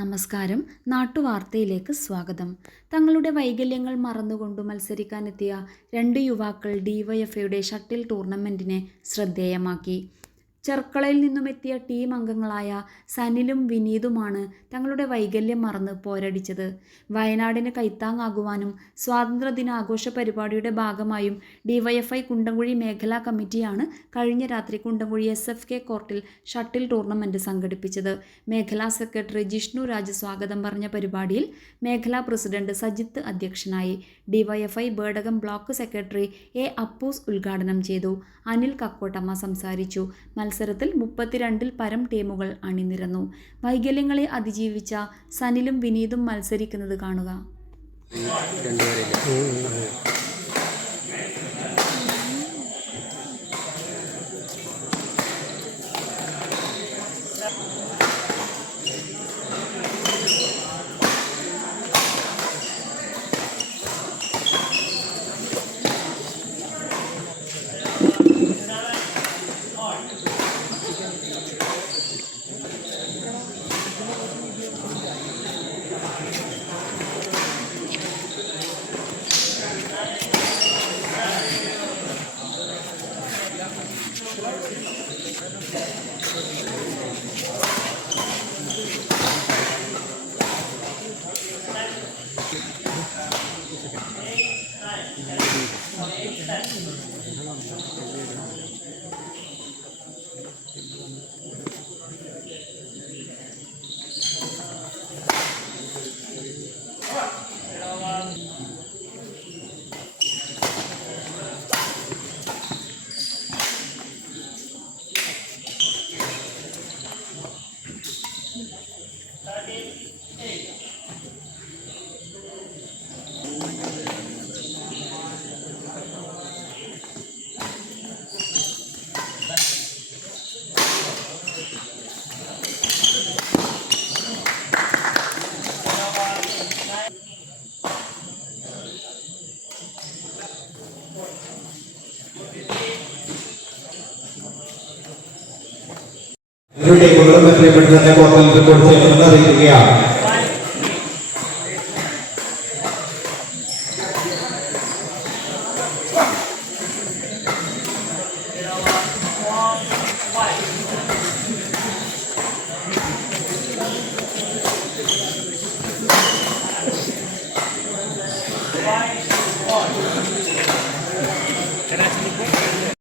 നമസ്കാരം. നാട്ടുവാർത്തയിലേക്ക് സ്വാഗതം. തങ്ങളുടെ വൈകല്യങ്ങൾ മറന്നുകൊണ്ട് മത്സരിക്കാനെത്തിയ 2 യുവാക്കൾ ഡിവൈഎഫ്ഐയുടെ ഷട്ടിൽ ടൂർണമെന്റിനെ ശ്രദ്ധേയമാക്കി. ചെർക്കളയിൽ നിന്നുമെത്തിയ ടീം അംഗങ്ങളായ സനിലും വിനീതുമാണ് തങ്ങളുടെ വൈകല്യം മറന്ന് പോരടിച്ചത്. വയനാടിന് കൈത്താങ്ങാകുവാനും സ്വാതന്ത്ര്യദിനാഘോഷ പരിപാടിയുടെ ഭാഗമായും ഡിവൈഎഫ്ഐ കുണ്ടംകുഴി മേഖലാ കമ്മിറ്റിയാണ് കഴിഞ്ഞ രാത്രി കുണ്ടംകുഴി SFK കോർട്ടിൽ ഷട്ടിൽ ടൂർണമെന്റ് സംഘടിപ്പിച്ചത്. മേഖലാ സെക്രട്ടറി ജിഷ്ണു രാജ് സ്വാഗതം പറഞ്ഞ പരിപാടിയിൽ മേഖലാ പ്രസിഡന്റ് സജിത്ത് അധ്യക്ഷനായി. DYFI Bedakam block secretary A. Appus ഉദ്ഘാടനം ചെയ്തു. അനിൽ കക്കോട്ടമ്മ സംസാരിച്ചു. മത്സരത്തിൽ 32-ൽ പരം ടീമുകൾ അണിനിരന്നു. വൈകല്യങ്ങളെ അതിജീവിച്ച സനിലും വിനീതും മത്സരിക്കുന്നത് കാണുക. ടീമുകളും എത്രയും പെട്ടെന്ന് തന്നെ കോർട്ടിൽ റിപ്പോർട്ട് ചെയ്യണമെന്ന് അറിയിക്കുകയാണ്.